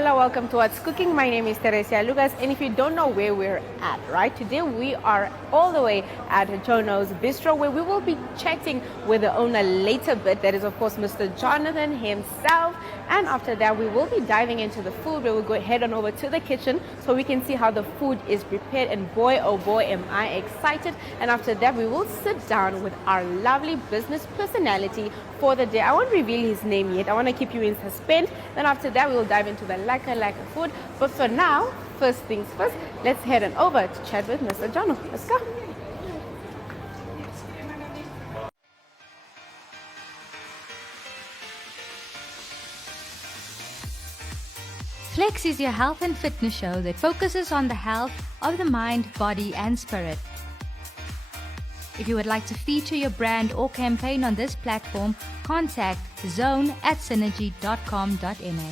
Hola, welcome to What's Cooking. My name is Teresia Lucas, and if you don't know where we're at, right, today we are all the way at Johnno's Bistro, where we will be chatting with the owner later bit. That is, of course, Mr. Jonathan himself. And after that, we will be diving into the food, where we'll go head on over to the kitchen so we can see how the food is prepared. And boy, oh boy, am I excited. And after that, we will sit down with our lovely business personality for the day. I won't reveal his name yet. I want to keep you in suspense. Then after that, we will dive into the lekker food. But for now, first things first, let's head on over to chat with Mr. Johnno. Let's go. Flex is your health and fitness show that focuses on the health of the mind, body and spirit. If you would like to feature your brand or campaign on this platform, contact zone@synergy.com.na.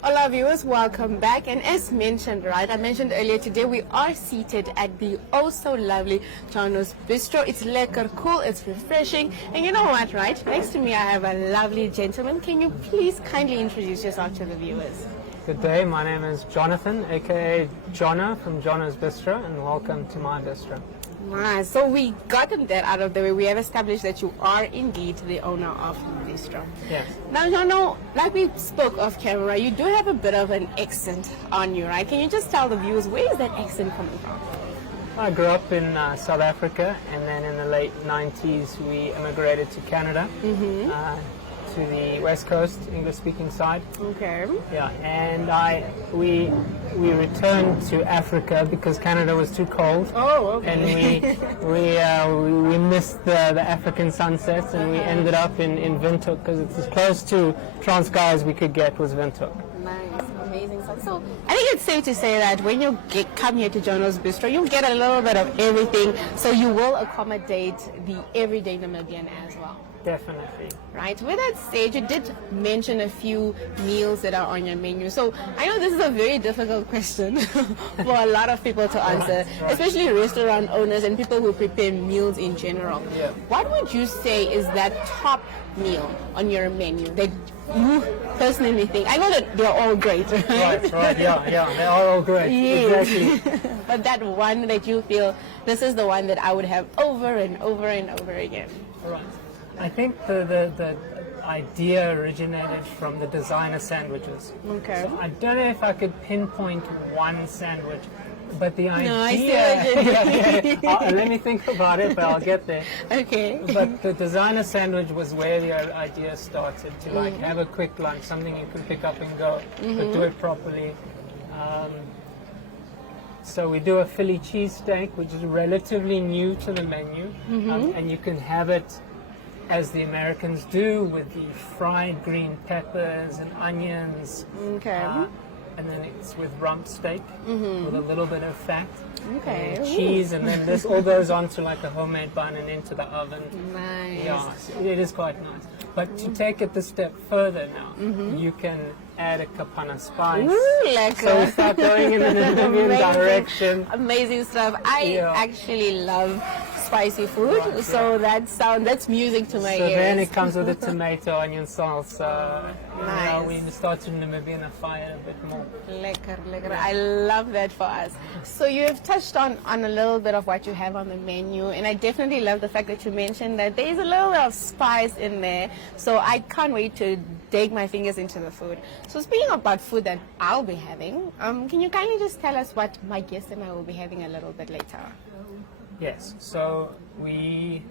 Hola viewers, welcome back. And as mentioned, right, I mentioned earlier, today we are seated at the oh so lovely Johnno's Bistro. It's lekker, cool, it's refreshing. And you know what, right? Next to me I have a lovely gentleman. Can you please kindly introduce yourself to the viewers? Good day, my name is Jonathan, aka Johnno from Johnno's Bistro, and welcome to my bistro. Nice. So we gotten that out of the way. We have established that you are indeed the owner of Bistro. Yes. Now, Johnno, like we spoke off camera, you do have a bit of an accent on you, right? Can you just tell the viewers, where is that accent coming from? I grew up in South Africa, and then in the late 90s we immigrated to Canada, to the West Coast, English-speaking side. Okay. Yeah, and we returned to Africa because Canada was too cold. Oh, okay. And we missed the African sunsets, and we ended up in Windhoek because it's as close to Transkei as we could get was Windhoek. Nice, amazing stuff. So I think it's safe to say that when you come here to Johnno's Bistro, you get a little bit of everything, so you will accommodate the everyday Namibian as well. Definitely. Right. With that said, you did mention a few meals that are on your menu. So I know this is a very difficult question for a lot of people to answer, Right. especially restaurant owners and people who prepare meals in general. Yeah. What would you say is that top meal on your menu that you personally think? I know that they're all great, right? Right, yeah, they are all great. Yes. Exactly. But that one that you feel, this is the one that I would have over and over and over again. Right. I think the idea originated from the designer sandwiches. Okay. So I don't know if I could pinpoint one sandwich, but the idea... No, I see what let me think about it, but I'll get there. Okay. But the designer sandwich was where the idea started, to like have a quick lunch, something you can pick up and go, but do it properly. So we do a Philly cheesesteak, which is relatively new to the menu, and you can have it as the Americans do, with the fried green peppers and onions. Okay. And then it's with rump steak with a little bit of fat. Okay. And cheese, and then this all goes onto like a homemade bun and into the oven. Nice. Yeah, so it is quite nice. But to take it a step further now, you can add a kapana spice. Ooh, lekker. So we start going in the Namibian direction. Amazing stuff. I actually love spicy food, Right, so that's music to my So ears. then it comes with a tomato, onion salsa. Nice. You know, we start to Namibian fire a bit more. Lekker. I love that for us. So you have touched on a little bit of what you have on the menu, and I definitely love the fact that you mentioned that there is a little bit of spice in there. So I can't wait to dig my fingers into the food. So speaking about food that I'll be having, can you kindly just tell us what my guest and I will be having a little bit later? Yes, so my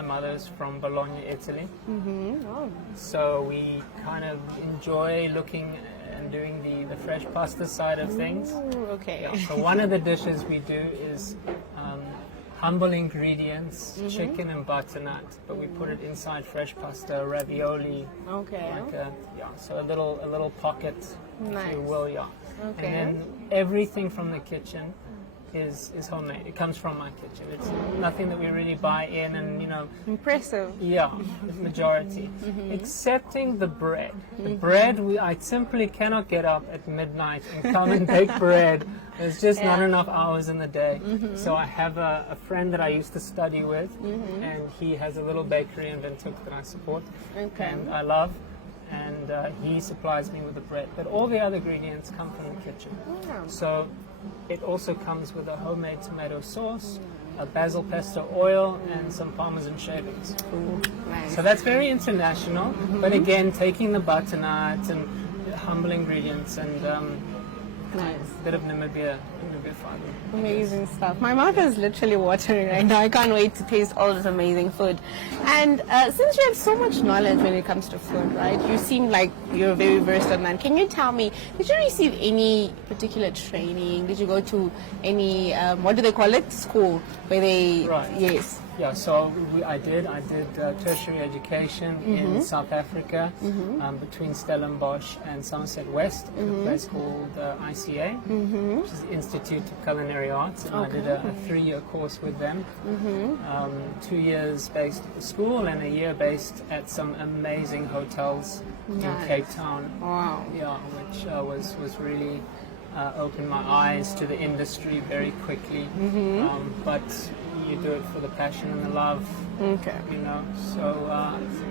mother's from Bologna, Italy. Oh. So we kind of enjoy looking and doing the fresh pasta side of things. Ooh, okay. Yeah, so one of the dishes we do is humble ingredients, chicken and butternut, but we put it inside fresh pasta, ravioli. Okay. Like so a little pocket, Nice. if you will, yeah. Okay. And then everything from the kitchen is homemade. It comes from my kitchen. It's nothing that we really buy in, and Impressive. yeah, the majority. Excepting the bread. The bread, I simply cannot get up at midnight and come and bake bread. There's just not enough hours in the day. So I have a friend that I used to study with, and he has a little bakery in Windhoek that I support, and I love. And he supplies me with the bread. But all the other ingredients come from the kitchen. So it also comes with a homemade tomato sauce, a basil pesto oil, and some parmesan shavings. Nice. So that's very international, but again, taking the butternut and humble ingredients and Nice. a bit of Namibia fiber. Amazing stuff. My mouth is literally watering right now. I can't wait to taste all this amazing food. And since you have so much knowledge when it comes to food, right? You seem like you're very versed on that. Can you tell me, did you receive any particular training? Did you go to any, what do they call it? School? Where they, Right. yes. Yeah, so I did tertiary education in South Africa, between Stellenbosch and Somerset West, at a place called ICA, which is the Institute of Culinary Arts, and I did a 3-year course with them. 2 years based at the school and a year based at some amazing hotels in Cape Town. Wow. Yeah, which was really opened my eyes to the industry very quickly. But you do it for the passion and the love, so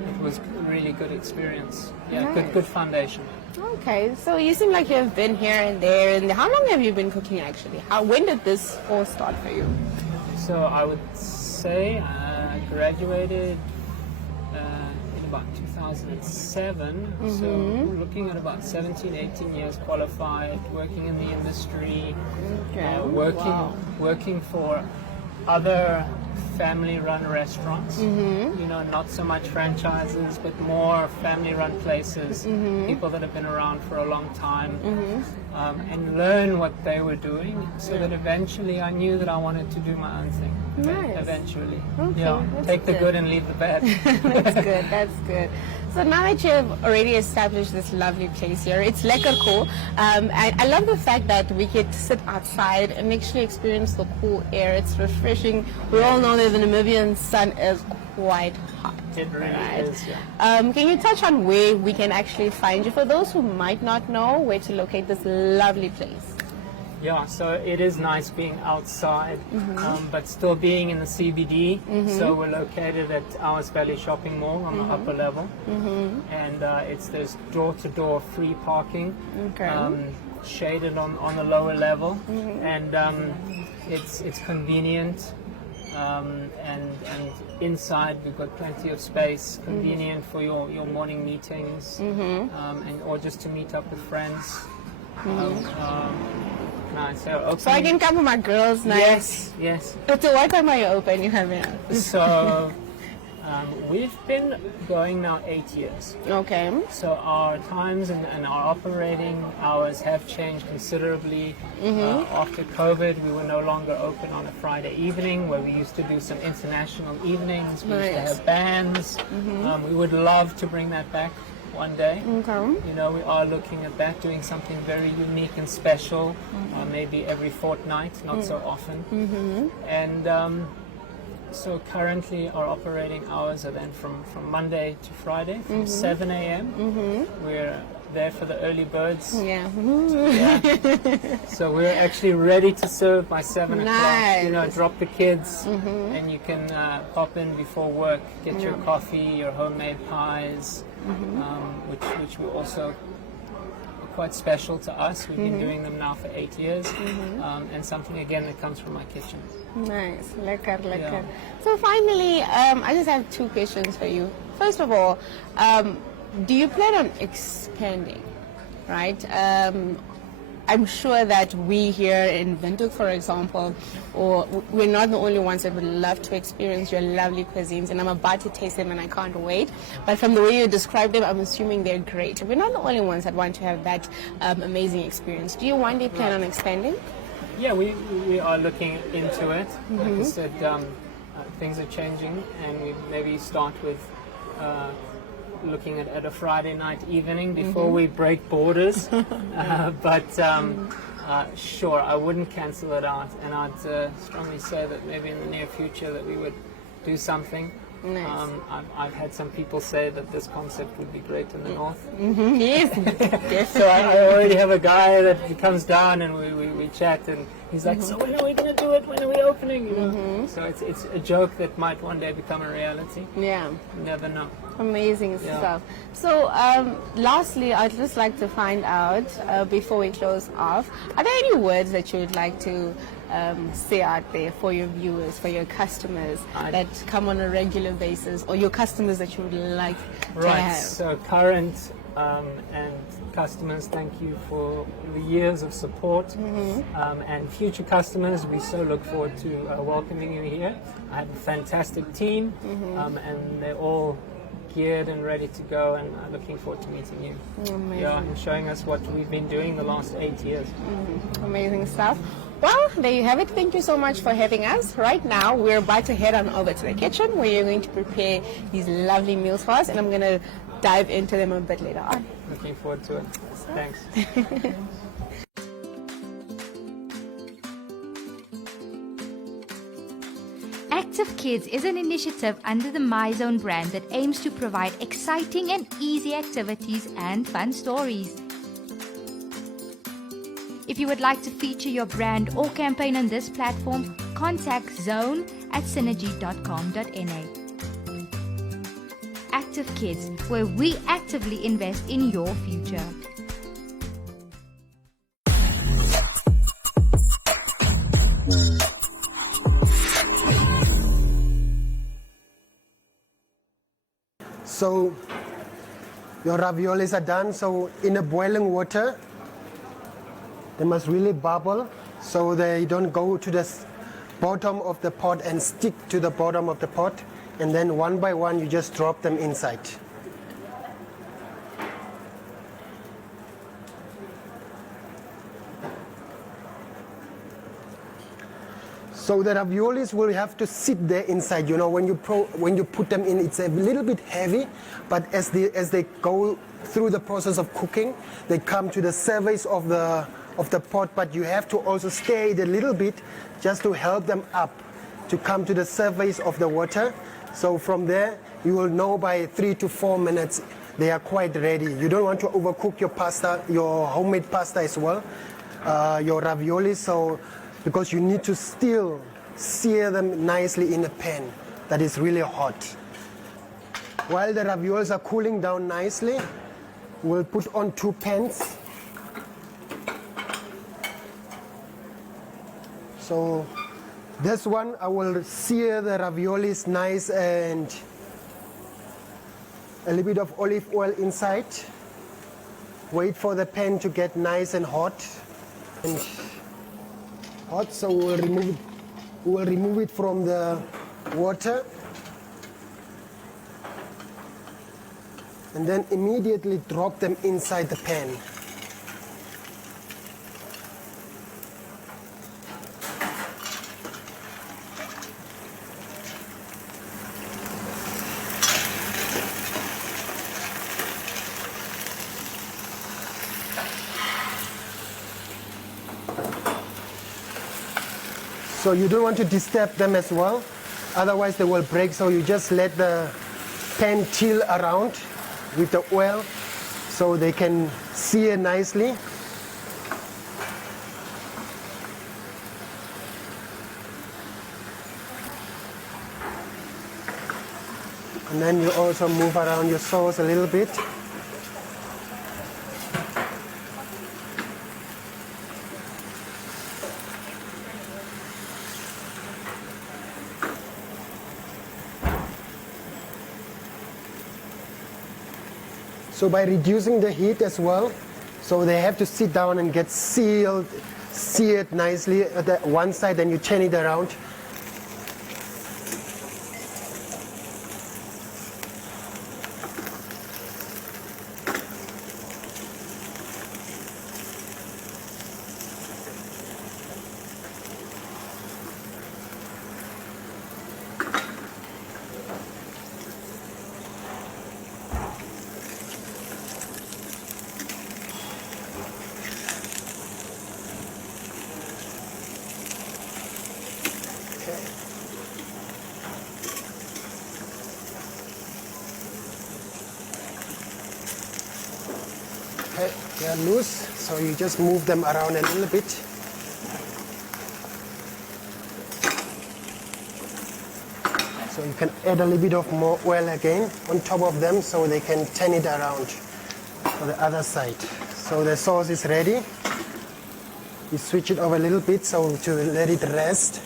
it was a really good experience. Yeah, good foundation. Okay, so you seem like you've been here and there. And how long have you been cooking actually? When did this all start for you? So I would say I graduated in about 2007. So we're looking at about 17, 18 years qualified, working in the industry, working for other family-run restaurants, not so much franchises, but more family-run places, people that have been around for a long time, and learn what they were doing, so that eventually I knew that I wanted to do my own thing. Nice. Eventually, That's take the good. good and leave the bad. That's good, that's good. So now that you've already established this lovely place here, it's lekker cool. And I love the fact that we get to sit outside and actually experience the cool air. It's refreshing. We all know that the Namibian sun is quite hot. It really is, yeah. Can you touch on where we can actually find you for those who might not know where to locate this lovely place? Yeah, so it is nice being outside, but still being in the CBD. So we're located at Auas Valley Shopping Mall on the upper level, and there's door-to-door free parking, shaded on the lower level, and it's convenient. And inside we've got plenty of space, convenient for your morning meetings, and or just to meet up with friends. Nice. So I can come with my girls now. Yes. But so what time are you open? You have it. So we've been going now 8 years. Okay. So our times and our operating hours have changed considerably. After COVID, we were no longer open on a Friday evening, where we used to do some international evenings. We used to have bands. We would love to bring that back one day. Okay. We are looking at that, doing something very unique and special, maybe every fortnight, not so often. And so currently our operating hours are then from Monday to Friday, from 7 a.m. We're there for the early birds. Yeah. So we're actually ready to serve by 7 Nice. o'clock. Drop the kids, and you can pop in before work, get your coffee, your homemade pies, which we also quite special to us. We've been doing them now for 8 years, and something again that comes from my kitchen. Nice, lekker. Yeah. So finally, I just have 2 questions for you. First of all, do you plan on expanding, right? I'm sure that we here in Windhoek, for example, or we're not the only ones that would love to experience your lovely cuisines, and I'm about to taste them and I can't wait. But from the way you describe them, I'm assuming they're great. We're not the only ones that want to have that amazing experience. Do you one day plan on expanding? Yeah, we are looking into it. Like I said, things are changing, and we maybe start with looking at a Friday night evening before we break borders. But Sure, I wouldn't cancel it out, and I'd strongly say that maybe in the near future that we would do something. Nice. I've had some people say that this concept would be great in the north. Yes, definitely. So I already have a guy that he comes down and we chat, and he's like, so when are we going to do it? When are we opening? You know? So it's a joke that might one day become a reality. Yeah. You never know. Amazing stuff. So, lastly, I'd just like to find out, before we close off, are there any words that you would like to say out there for your viewers, for your customers that come on a regular basis, or your customers that you would like to have? So current and customers, thank you for the years of support. And future customers, we so look forward to welcoming you here. I have a fantastic team, and they're all geared and ready to go, and I'm looking forward to meeting you. Amazing. And showing us what we've been doing the last 8 years. Amazing stuff. Well, there you have it. Thank you so much for having us. Right now, we're about to head on over to the kitchen where you're going to prepare these lovely meals for us, and I'm going to dive into them a bit later on. Looking forward to it. Thanks. Active Kids is an initiative under the MyZone brand that aims to provide exciting and easy activities and fun stories. If you would like to feature your brand or campaign on this platform, contact zone@synergy.com.na. Active Kids, where we actively invest in your future. So your raviolis are done. So in the boiling water, they must really bubble so they don't go to the bottom of the pot and stick to the bottom of the pot. And then one by one, you just drop them inside. So the raviolis will have to sit there inside. You know, when you put them in, it's a little bit heavy, but as they go through the process of cooking, they come to the surface of the pot. But you have to also stay a little bit just to help them up to come to the surface of the water. So from there, you will know by 3 to 4 minutes they are quite ready. You don't want to overcook your pasta, your homemade pasta as well, your raviolis. So because you need to still sear them nicely in a pan that is really hot. While the raviolis are cooling down nicely, we'll put on 2 pans. So this one, I will sear the raviolis nice and a little bit of olive oil inside. Wait for the pan to get nice and hot. So we'll remove it from the water, and then immediately drop them inside the pan. So you don't want to disturb them as well, otherwise they will break. So you just let the pan chill around with the oil so they can sear nicely. And then you also move around your sauce a little bit. So by reducing the heat as well, so they have to sit down and get seared nicely at the one side, then you turn it around. are loose, so you just move them around a little bit. So you can add a little bit of more oil again on top of them so they can turn it around for the other side. So the sauce is ready. You switch it over a little bit so to let it rest.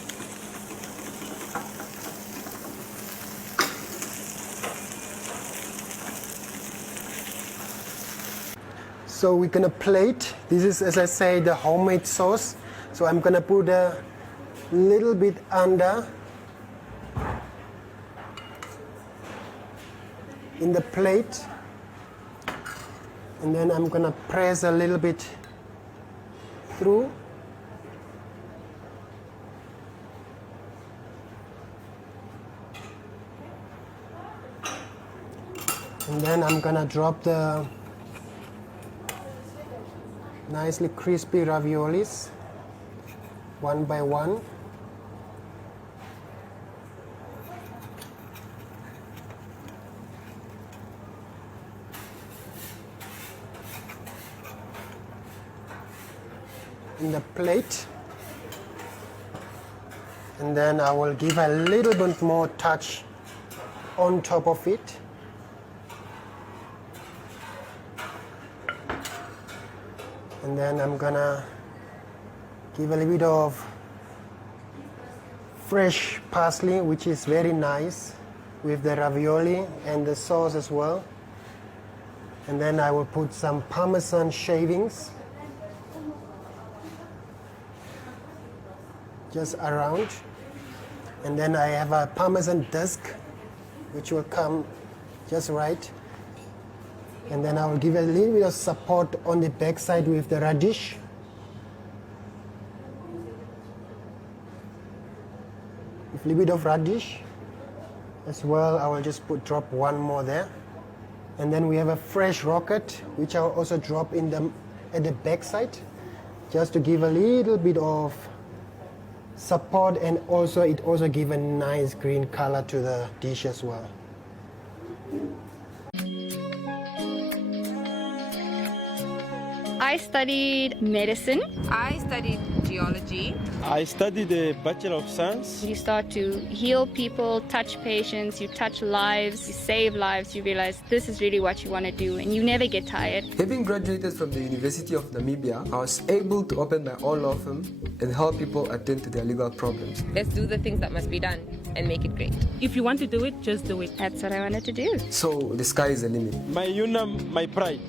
So we're gonna plate. This is, as I say, the homemade sauce. So I'm gonna put a little bit under in the plate, and then I'm gonna press a little bit through. And then I'm gonna drop the nicely crispy raviolis one by one. In the plate, and then I will give a little bit more touch on top of it. And then I'm gonna give a little bit of fresh parsley, which is very nice with the ravioli and the sauce as well. And then I will put some Parmesan shavings just around. And then I have a Parmesan disc, which will come just right. And then I will give a little bit of support on the back side with the radish. With a little bit of radish as well, I will just drop one more there. And then we have a fresh rocket, which I'll also drop in at the back side, just to give a little bit of support, and also it also give a nice green color to the dish as well. I studied medicine. I studied geology. I studied a Bachelor of Science. You start to heal people, touch patients, you touch lives, you save lives, you realize this is really what you want to do, and you never get tired. Having graduated from the University of Namibia, I was able to open my own law firm and help people attend to their legal problems. Let's do the things that must be done and make it great. If you want to do it, just do it. That's what I wanted to do. So the sky is the limit. My UNAM, my pride.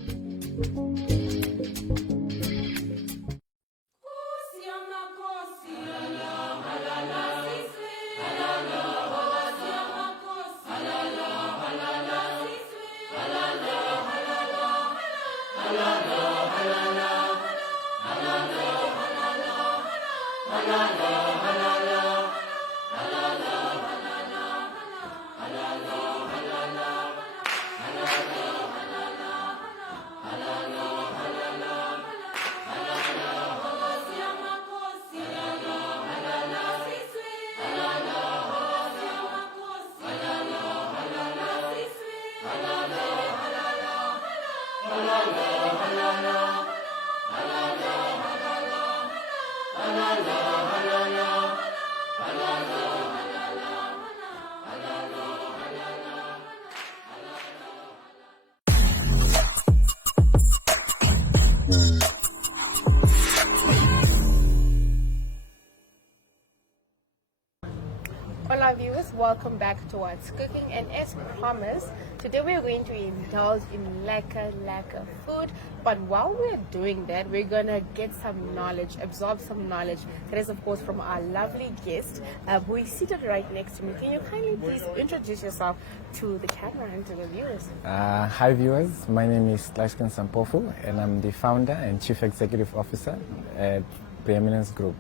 Hola viewers, welcome back to What's Cooking, and as promised, today we're going to indulge in lekker food. But while we're doing that, we're gonna get some knowledge, absorb some knowledge. That is of course from our lovely guest who is seated right next to me. Can you kindly please introduce yourself to the camera and to the viewers? Hi viewers, my name is Lashkan Sampofu, and I'm the founder and chief executive officer at Preeminence Group.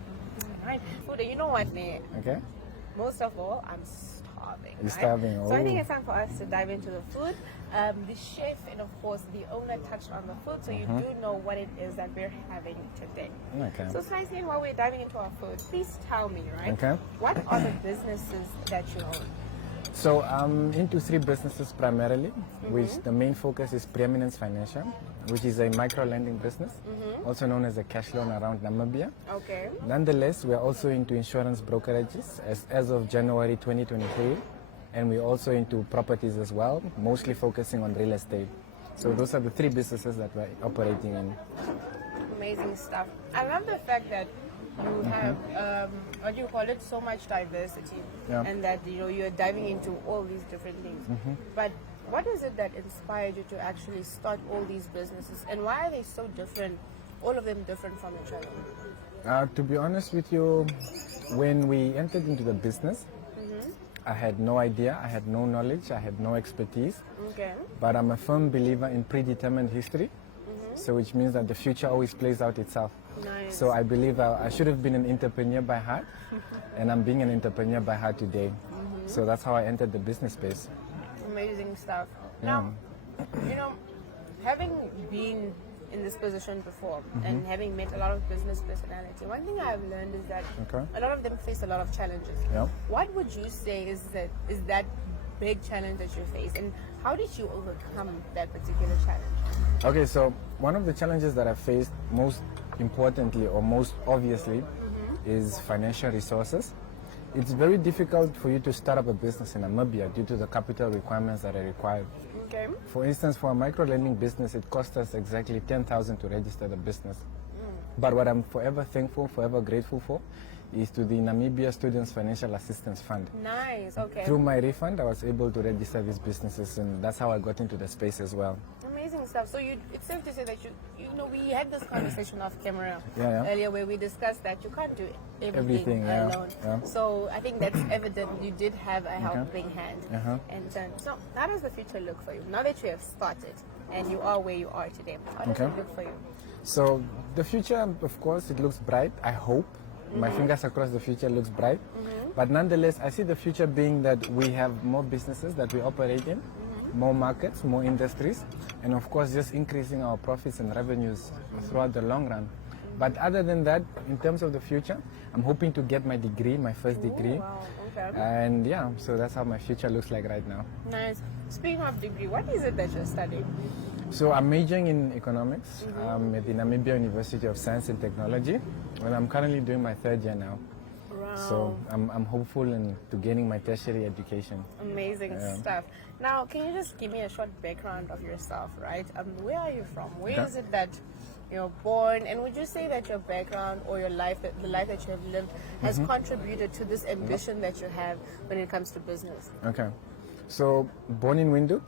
Alright, food, you know what, ne? Okay. Most of all, I'm starving. You're right? starving. So I think Oh. it's time for us to dive into the food. The chef and of course the owner touched on the food, so you do know what it is that we're having today. Okay. So Slicey, while we're diving into our food, please tell me, right? Okay. What are the businesses that you own? So I'm into three businesses primarily, which the main focus is Preeminence Financial, which is a micro-lending business, also known as a cash loan around Namibia. Okay. Nonetheless, we are also into insurance brokerages as of January 2023, and we're also into properties as well, mostly focusing on real estate. So those are the three businesses that we're operating in. Amazing stuff. I love the fact that you have, what do you call it, so much diversity, and that you're diving into all these different things. But what is it that inspired you to actually start all these businesses, and why are they so different, all of them different from each other? To be honest with you, when we entered into the business, I had no idea, I had no knowledge, I had no expertise. Okay. But I'm a firm believer in predetermined history, so which means that the future always plays out itself. Nice. So I believe I should have been an entrepreneur by heart, and I'm being an entrepreneur by heart today. So that's how I entered the business space. Amazing stuff. Now, having been in this position before and having met a lot of business personality, one thing I've learned is that a lot of them face a lot of challenges. What would you say is that big challenge that you face, and how did you overcome that particular challenge? Okay, so one of the challenges that I faced most importantly or most obviously is financial resources. It's very difficult for you to start up a business in Namibia due to the capital requirements that are required. Okay. For instance, for a micro-lending business, it costs us exactly 10,000 to register the business. But what I'm forever thankful, forever grateful for is to the Namibia Students Financial Assistance Fund. Nice, okay. Through my refund, I was able to register these businesses, and that's how I got into the space as well. Amazing stuff. So it's safe to say that we had this conversation off camera Yeah. earlier where we discussed that you can't do everything yeah. alone. Yeah. So I think that's evident. You did have a helping hand. And so how does the future look for you? Now that you have started and you are where you are today, how does it look for you? So the future, of course, it looks bright, I hope. My fingers across, the future looks bright. But nonetheless, I see the future being that we have more businesses that we operate in, more markets, more industries, and of course just increasing our profits and revenues throughout the long run. But other than that, in terms of the future, I'm hoping to get my degree, my first degree. Wow, okay. And yeah, so that's how my future looks like right now. Nice. Speaking of degree, what is it that you're studying? So I'm majoring in economics at the Namibia University of Science and Technology, and I'm currently doing my third year now. Wow. So I'm hopeful to gaining my tertiary education. Amazing stuff. Now, can you just give me a short background of yourself, right? Where are you from? Where is it that you're born? And would you say that your background or your life, the life that you have lived, has contributed to this ambition that you have when it comes to business? Okay. So born in Windhoek,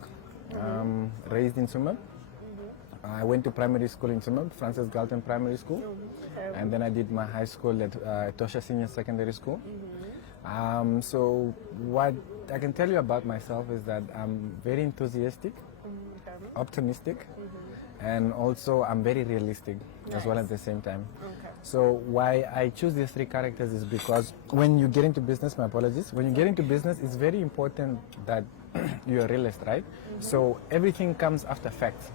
raised in Sumab. I went to primary school in Sumab, Francis Galton Primary School, and then I did my high school at Tosha Senior Secondary School. So what I can tell you about myself is that I'm very enthusiastic, optimistic, and also I'm very realistic as well at the same time. So why I choose these three characters is because when you get into business, my apologies, when you get into business, it's very important that you're a realist, right? So everything comes after facts.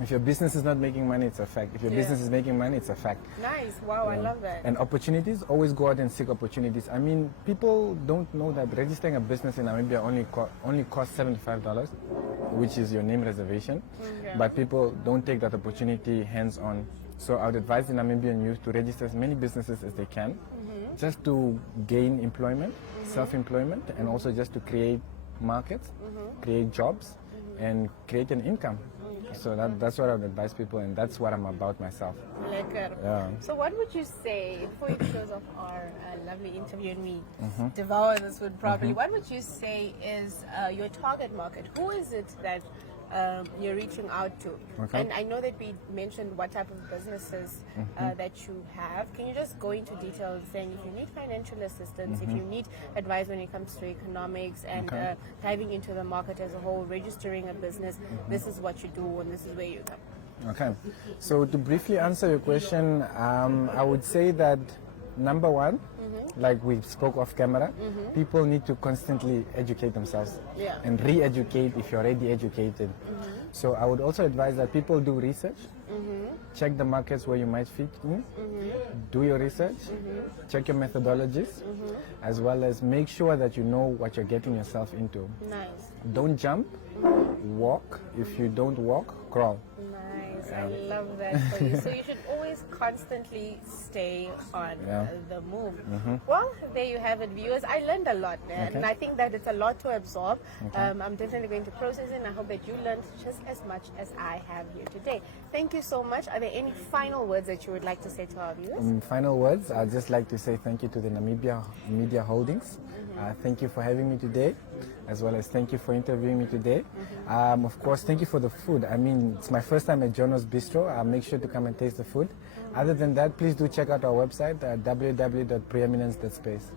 If your business is not making money, it's a fact. If your business is making money, it's a fact. Nice. Wow, I love that. And opportunities, always go out and seek opportunities. I mean, people don't know that registering a business in Namibia only costs $75, which is your name reservation. But people don't take that opportunity hands-on. So I would advise the Namibian youth to register as many businesses as they can, just to gain employment, self-employment, and also just to create markets, create jobs, and create an income. So that's what I would advise people, and that's what I'm about myself. Lekker. Yeah. So what would you say, before you close off our lovely interview and we devour this food properly, what would you say is your target market? Who is it that you're reaching out to? And I know that we mentioned what type of businesses that you have. Can you just go into detail saying if you need financial assistance, if you need advice when it comes to economics and diving into the market as a whole, registering a business, this is what you do and this is where you come. Okay. So to briefly answer your question, I would say that number one, like we spoke off camera, people need to constantly educate themselves and re-educate if you're already educated. So I would also advise that people do research, check the markets where you might fit in, do your research, check your methodologies, as well as make sure that you know what you're getting yourself into. Nice. Don't jump, walk. If you don't walk, crawl. Nice. I love that for you. So you should always constantly stay on the move. Well, there you have it, viewers. I learned a lot, and I think that it's a lot to absorb. I'm definitely going to process it, and I hope that you learned just as much as I have here today. Thank you so much. Are there any final words that you would like to say to our viewers? Final words, I'd just like to say thank you to the Namibia Media Holdings. Thank you for having me today, as well as thank you for interviewing me today. Of course, thank you for the food. I mean, it's my first time at Johnno's Bistro. Make sure to come and taste the food. Other than that, please do check out our website, www.preeminence.space.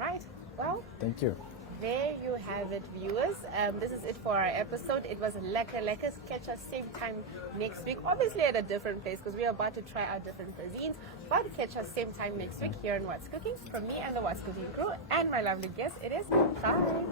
Right. Well, thank you. There you have it, viewers. This is it for our episode. It was Lekker Lekkers. Catch us same time next week. Obviously at a different place because we are about to try out different cuisines. But catch us same time next week here in What's Cooking. From me and the What's Cooking crew and my lovely guest, it is Bye.